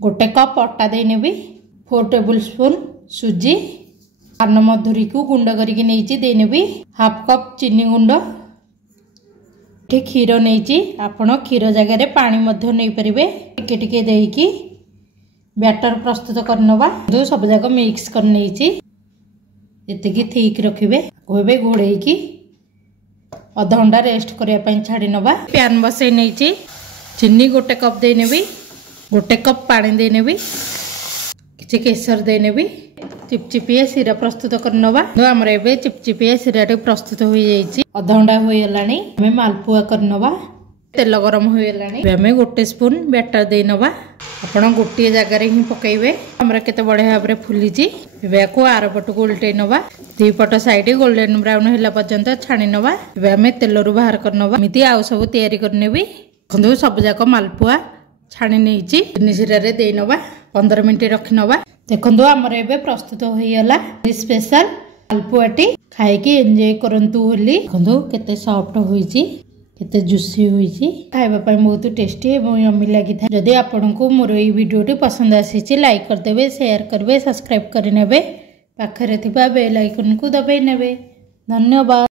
गोटे कप अटा देनेबी 4 table spoon सुजी पान मधुरी को गुंड करके नहीं देनेबी हाफ कप चीनी गुंड क्षीर नहीं आपण क्षीर जगह पानी नहीं पारे टिके टिके देकी बैटर प्रस्तुत करनवा जो सब जाक मिक्स कर नहीं एतिकी ठीक रखिबे कोबे घोड़े की आधा घंटा रेस्ट करने छाड़ी नवा पैन बसई नहीं चीनी गोटे कप देनेबी गोटे कप पानी देनेबी किसी केसर देनेबी चिपचिपिया सिरा प्रस्तुत करनवा आमर ए चिपचिपिया सिरा प्रस्तुत हो जाइए आधा घंटा हो गलानी आम मालपुआ करनवा तेल गरम हो गलानी आम गोटे स्पून बैटर दे नवा आपण गोटे जगार ही पकईबे आमर केते बढ़िया भाव में फुली को आर पट को उल्टे नवा दी पट साइड गोल्डन ब्राउन होला पर्यंत छाणी नवा आम तेल रु बाहर करनवा एमती आउ सब तैयारी करनेबी देखो सब जाक मालपुआ छाणी नहीं सिरा दे नवा 15 मिनट रखी नवा देखो आमर ए प्रस्तुत हो गला स्पेशल मालपुआटी खाई एंजॉय करंतु होली देखो केते सॉफ्ट होईची केते जुसी होईची खाइबा पई बहुत टेस्टी एवं यम्मी लागि था। जदि आपनको मोर ई वीडियोटी पसंद आसी लाइक करदेबे शेयर करबे सब्सक्राइब करनेबे पाखरे थिबा बेल आइकन को दबाई नेबे। धन्यवाद।